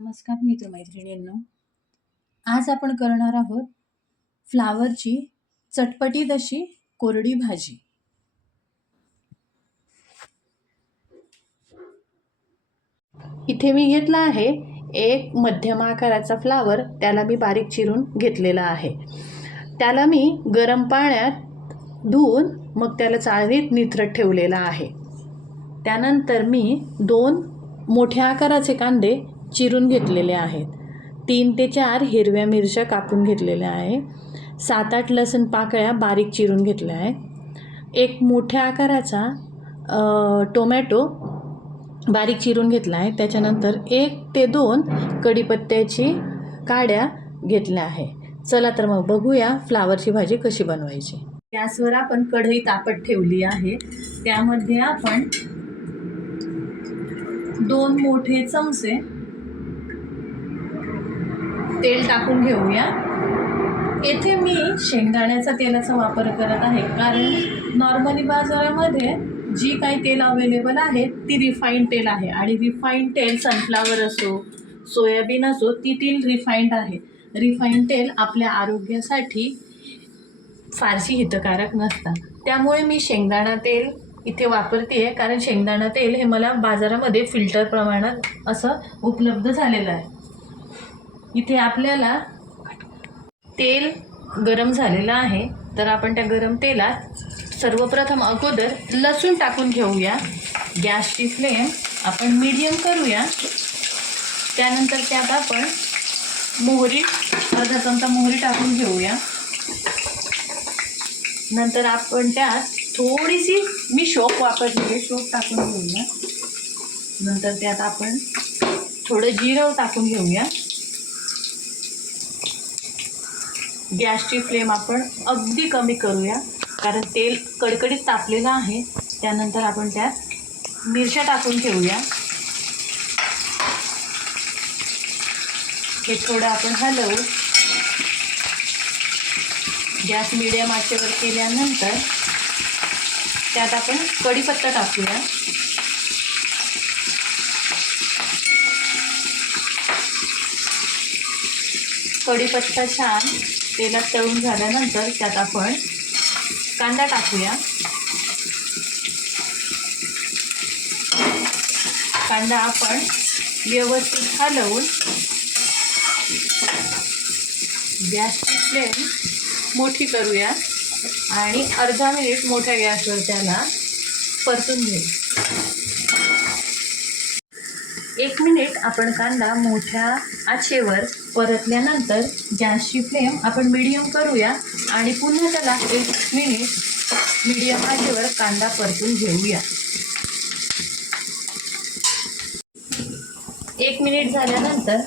नमस्कार मित्रमैत्रिणींनो. आज आपण करणार आहोत फ्लावरची चटपटीत अशी कोरडी भाजी. इथे मी घेतला आहे एक मध्यम आकाराचा फ्लावर. त्याला मी बारीक चिरून घेतलेला आहे. त्याला मी गरम पाण्यात धुवून मग त्याला चाळणीत निथरत ठेवलेला आहे. त्यानंतर मी 2 मोठ्या आकाराचे कांदे चिरून घेतलेले आहेत. 3 ते 4 हिरव्या मिरच्या कापून घेतलेल्या आहे. 7-8 लसूण पाकळ्या बारीक चिरून घेतल्या आहे. एक मोठ्या आकाराचा टोमॅटो बारीक चिरून घेतला आहे. त्याच्यानंतर 1 ते 2 कढीपत्त्याची काड्या घेतल्या आहे. चला तर मग बघूया फ्लावरची भाजी कशी बनवायची. गॅसवर आपण कढई तापत ठेवली आहे. त्यामध्ये आपण 2 मोठे चमचे तेल टाकून घेऊया. येथे मी शेंगदाण्याचा तेलाचा वापर करत आहे, कारण नॉर्मली बाजारामध्ये जी काही तेल अवेलेबल आहे ती रिफाईंड तेल आहे. आणि रिफाईंड तेल सनफ्लावर असो, सोयाबीन असो, ती तेल रिफाईंड आहे. रिफाईंड तेल आपल्या आरोग्यासाठी फारशी हितकारक नसतात. त्यामुळे मी शेंगदाणा तेल इथे वापरते आहे, कारण शेंगदाणा तेल हे मला बाजारामध्ये फिल्टर प्रमाणात असं उपलब्ध झालेलं आहे. इथे आपल्याला तेल गरम झालेलं आहे, तर आपण त्या गरम तेलात सर्वप्रथम अगोदर लसूण टाकून घेऊया. गॅसची फ्लेम आपण मीडियम करूया. त्यानंतर त्यात आपण मोहरी, अर्धा चमचा मोहरी टाकून घेऊया. नंतर आपण त्यात थोडीशी मी शोप वापरली, शोप टाकून घेऊया. नंतर त्यात आपण थोडं जिरं टाकून घेऊया. गॅसची फ्लेम आपण अगदी कमी करूया, कारण तेल कडकडीत तापलेलं आहे. त्यानंतर आपण त्यात मिरच्या टाकून घेऊया. हे थोडं आपण हलवू. गॅस मिडियम आचेवर केल्यानंतर त्यात आपण कढीपत्ता टाकूया. कढीपत्ता छान तेलात तळून झाल्यानंतर त्यात आपण कांदा टाकूया. कांदा आपण व्यवस्थित हलवून गॅसची फ्लेम मोठी करूया आणि अर्धा मिनिट मोठ्या गॅसवर त्याला परतून घेऊ. 1 मिनिट आपण कांदा मोठ्या आचेवर परतल्यानंतर गॅसची फ्लेम आपण मीडियम करूया आणि पुन्हा त्याला 1 मिनिट मीडियम आचेवर कांदा परतून घेऊया. 1 मिनिट झाल्यानंतर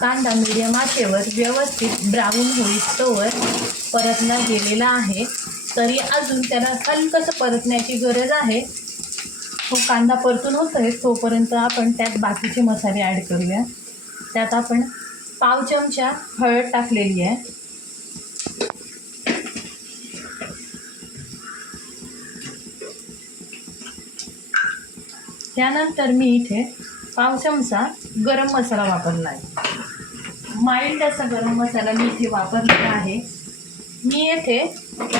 कांदा मीडियम आचेवर व्यवस्थित ब्राऊन होईस्तोवर परतला गेलेला आहे. तरी अजून त्याला हलकंसं परतण्याची गरज आहे. तो कांदा परतून होत आहे तोपर्यंत आपण त्यात बाकीचे मसाले ॲड करूया. त्यात आपण पाव चमचा हळद टाकलेली आहे. त्यानंतर मी इथे पाव चमचा गरम मसाला वापरला आहे. माइल्ड असा गरम मसाला मी इथे वापरलेला आहे. मी येथे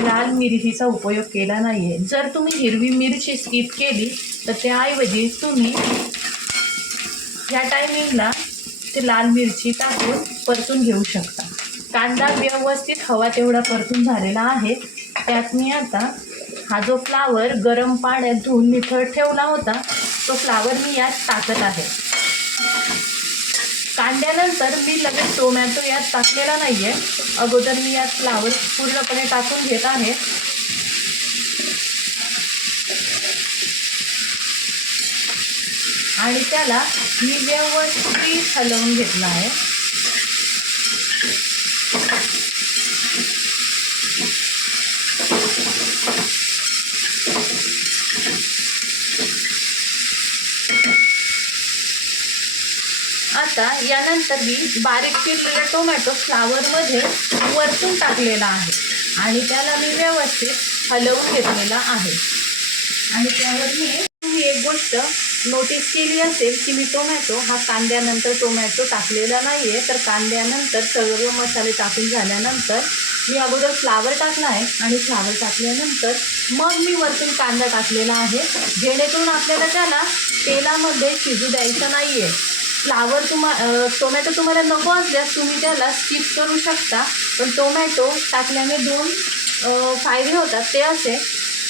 लाल मिरचीचा उपयोग केला नाही आहे. जर तुम्ही हिरवी मिरची स्किप केली तर त्याऐवजी तुम्ही ह्या टायमिंगला ते लाल मिरची टाकून परतून घेऊ शकता. कांदा व्यवस्थित हवा तेवढा परतून झालेला आहे. त्यात मी आता हा जो फ्लावर गरम पाण्यात धुवून निथळत ठेवला होता तो फ्लावर मी यात टाकत आहे. कांद्यानंतर मी लगेच टोमॅटो यात टाकलेला नाही आहे. अगोदर मी यात फ्लावर पूर्णपणे टाकून घेत आहे. आणि त्याला मी व्यवस्थित हलवून घेतला आहे. आता यानंतर मी बारीक चिरलेला टोमॅटो फ्लावरमध्ये वरतून टाकलेला आहे आणि त्याला मी व्यवस्थित हलवून घेतलेला आहे. आणि त्यावर मी एक गोष्ट नोटीस केली असेल की मी टोमॅटो हा कांद्यानंतर टोमॅटो टाकलेला नाही आहे, तर कांद्यानंतर सर्व मसाले टाकून झाल्यानंतर मी अगोदर फ्लावर टाकला आहे आणि फ्लावर टाकल्यानंतर मग मी वरतून कांदा टाकलेला आहे, जेणेकरून आपल्याला त्याला तेलामध्ये शिजू द्यायचं नाही आहे. फ्लावर टोमॅटो तुम्हाला नको असल्यास तुम्ही त्याला स्किप करू शकता, पण टोमॅटो टाकल्याने दोन फायदे होतात. ते असे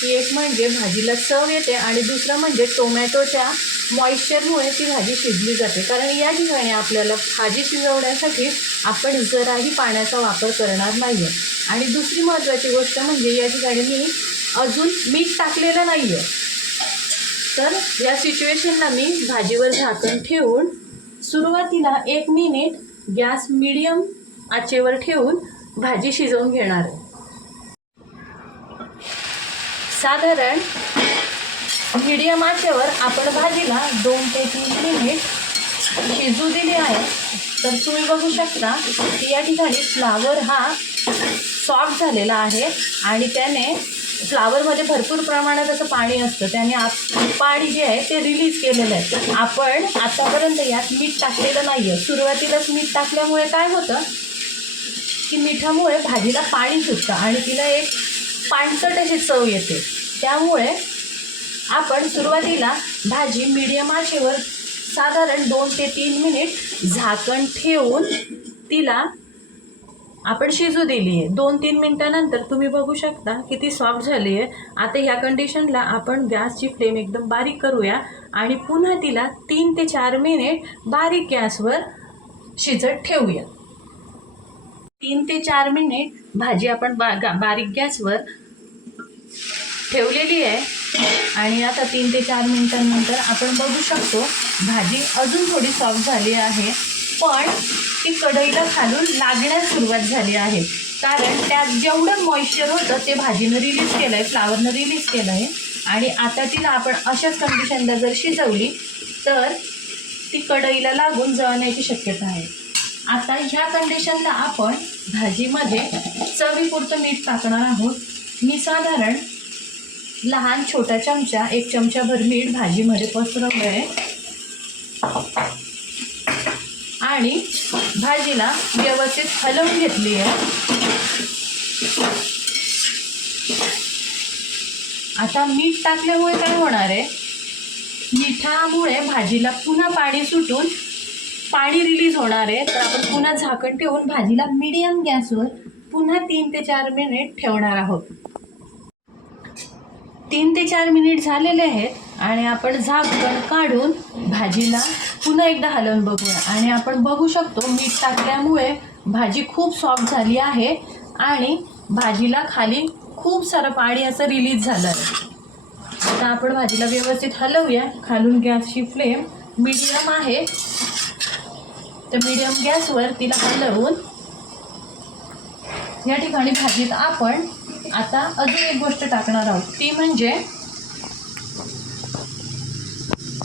की एक म्हणजे भाजीला चव येते आणि दुसरं म्हणजे टोमॅटोच्या मॉइश्चरमुळे ती भाजी शिजली जाते. कारण या ठिकाणी आपल्याला भाजी शिजवण्यासाठी आपण जराही पाण्याचा वापर करणार नाही आहे. आणि दुसरी महत्त्वाची गोष्ट म्हणजे या ठिकाणी मी अजून मीठ टाकलेलं नाही आहे. तर या सिच्युएशनला मी भाजीवर झाकण ठेवून सुरुवातीला 1 मिनिट गॅस मीडियम आचेवर ठेवून भाजी शिजवून घेणार आहे. साधारण मीडियम आचेवर आपण भाजीला 2 ते 3 मिनिट शिजू दिली आहे. तर तुम्ही बघू शकता की या ठिकाणी फ्लावर हा सॉफ्ट झालेला आहे आणि त्याने फ्लावरमध्ये भरपूर प्रमाणात असं पाणी असतं, त्याने पाणी जे आहे ते रिलीज केलेलं आहे. आपण आतापर्यंत यात मीठ टाकलेलं नाही आहे. सुरुवातीलाच मीठ टाकल्यामुळे काय होतं की मिठामुळे भाजीला पाणी सुटतं आणि तिला एक पाणचट अशी चव येते. त्यामुळे आपण सुरुवातीला भाजी मीडियम आचेवर साधारण 2 ते 3 मिनिट झाकण ठेवून तिला आपण शिजू दिली आहे. 2-3 मिनटानंतर तुम्ही बघू शकता किती सॉफ्ट झाली आहे. आता ह्या कंडिशनला आपण गॅसची फ्लेम एकदम बारीक करूया आणि पुन्हा तिला 3 ते 4 मिनिट बारीक गॅसवर शिजत ठेवूया. 3 ते 4 मिनिट भाजी आपण बारीक गॅसवर ठेवलेली आहे आणि आता 3 ते 4 मिनिटांनंतर आपण बघू शकतो भाजी अजून थोडी सॉफ्ट झाली आहे, पण ती कढईला खालून लागण्यास सुरुवात झाली आहे. कारण त्यात जेवढं मॉइश्चर होतं ते भाजीनं रिलीज केलं आहे, फ्लावरनं रिलीज केलं आहे. आणि आता तिला आपण अशाच कंडिशनला जर शिजवली तर ती कढईला लागून जळण्याची शक्यता आहे. आता ह्या कंडिशनला आपण भाजीमध्ये चवीपुरतं मीठ टाकणार आहोत. मी साधारण लहान छोटा चमचा 1 चमचाभर मीठ भाजीमध्ये पसरवलं आहे आणि भाजीला व्यवस्थित हलवून घेतली आहे. आता मीठ टाकल्यामुळे काय होणार आहे, मिठामुळे भाजीला पुन्हा पाणी सुटून पाणी रिलीज होणार आहे. तर आपण पुन्हा झाकण ठेवून भाजीला मीडियम गॅसवर पुन्हा 3 ते 4 मिनिट ठेवणार आहोत. 3 ते 4 मिनिट झालेले आहेत आणि आपण झाकण काढून भाजीला पुन्हा एकदा हलवून बघूया. आणि आपण बघू शकतो मीठ टाकल्यामुळे भाजी खूप सॉफ्ट झाली आहे आणि भाजीला खाली खूप सारं पाणी असं रिलीज झालं आहे. आता आपण भाजीला व्यवस्थित हलवूया. खालून गॅसची फ्लेम मीडियम आहे, तर मीडियम गॅसवर तिला हलवून या ठिकाणी भाजीत आपण आता अजून एक गोष्ट टाकणार आहोत, ती म्हणजे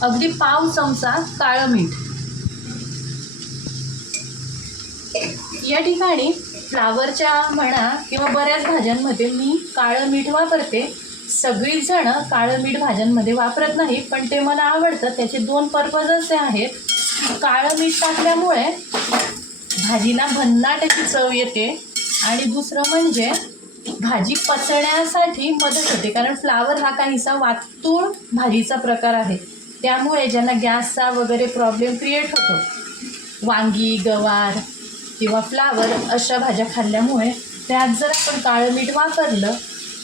अगदी पाव चमचा काळं मीठ. या ठिकाणी फ्लावरच्या म्हणा किंवा बऱ्याच भाज्यांमध्ये मी काळं मीठ वापरते. सगळीच जण काळं मीठ भाज्यांमध्ये वापरत नाही, पण ते मला आवडतं. त्याचे 2 पर्पज असे आहेत. काळं मीठ टाकल्यामुळे भाजीला भन्नाट अशी चव येते आणि दुसरं म्हणजे भाजी पचण्यासाठी मदत होते. कारण फ्लावर हा काहीसा वातूळ भाजीचा प्रकार आहे, त्यामुळे ज्यांना गॅसचा वगैरे प्रॉब्लेम क्रिएट होतो, वांगी, गवार किंवा फ्लावर अशा भाज्या खाल्ल्यामुळे त्यात जर आपण काळं मीठ वापरलं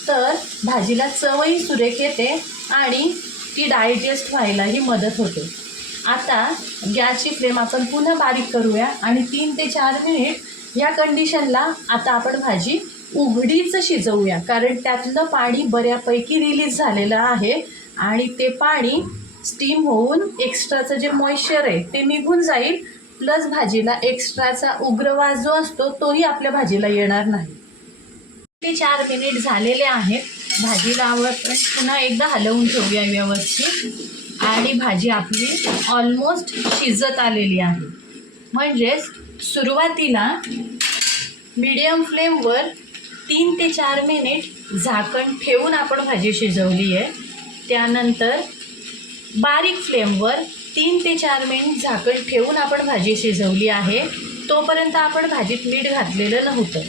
तर भाजीला चवही सुरेख येते आणि ती डायजेस्ट व्हायलाही मदत होते. आता गॅसची फ्लेम आपण पुन्हा बारीक करूया आणि 3 ते 4 मिनिट या कंडिशनला आता आपण भाजी उघडीच शिजवूया. कारण त्यातलं पाणी बऱ्यापैकी रिलीज झालेलं आहे आणि ते पाणी स्टीम होऊन एक्स्ट्राचं जे मॉइश्चर आहे ते निघून जाईल, प्लस भाजीला एक्स्ट्राचा उग्रवास जो असतो तोही आपल्या भाजीला येणार नाही. 4 मिनिट झालेले आहेत. भाजीला आपण पुन्हा एकदा हलवून ठेवूया व्यवस्थित आणि भाजी आपली ऑलमोस्ट शिजत आलेली आहे. म्हणजेच सुरुवातीला मीडियम फ्लेमवर 3 ते 4 मिनिट झाकण ठेवून आपण भाजी शिजवली आहे. त्यानंतर बारीक फ्लेमवर 3 ते 4 मिनिट झाकण ठेवून आपण भाजी शिजवली आहे. तोपर्यंत आपण भाजीत मीठ घातलेलं नव्हतं.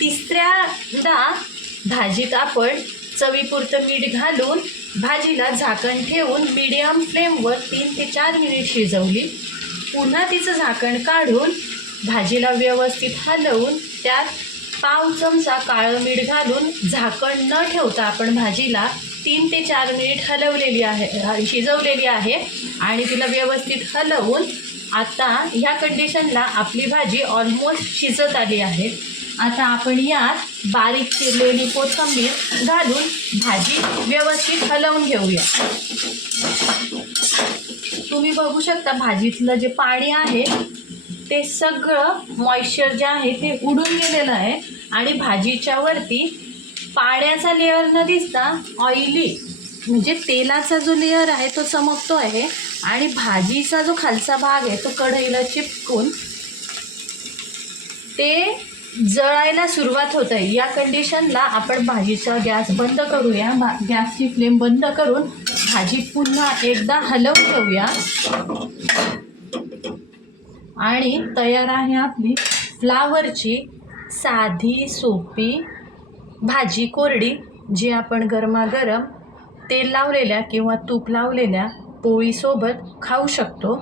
तिसऱ्यांदा भाजीत आपण चवीपुरतं मीठ घालून भाजीला झाकण ठेवून मीडियम फ्लेमवर 3 ते 4 मिनिट शिजवली. पुन्हा तिचं झाकण काढून भाजीला व्यवस्थित हलवून त्यात पाव चमचा काळं मीठ घालून झाकण न ठेवता आपण भाजीला 3 ते 4 मिनिट शिजवलेली आहे आणि तिला व्यवस्थित हलवून आता ह्या कंडिशनला आपली भाजी ऑलमोस्ट शिजत आली आहे. आता आपण यात बारीक चिरलेली कोथिंबीर घालून भाजी व्यवस्थित हलवून घेऊया. तुम्ही बघू शकता भाजीतलं जे पाणी आहे ते सगळं मॉइश्चर जे आहे ते उडून गेलेलं आहे आणि भाजीच्या वरती पाण्याचा लेअर न दिसता ऑइली म्हणजे तेलाचा जो लेअर आहे तो चमकतो आहे आणि भाजीचा जो खालचा भाग आहे तो कढईला चिपकून ते जळायला सुरुवात होत आहे. या कंडिशनला आपण भाजीचा गॅस बंद करूया. गॅसची फ्लेम बंद करून भाजी पुन्हा एकदा हलवून ठेवूया आणि तयार आहे आपली फ्लावरची साधी सोपी भाजी कोरडी, जी आपण गरमागरम तेल लावलेल्या किंवा तूप लावलेल्या पोळीसोबत खाऊ शकतो.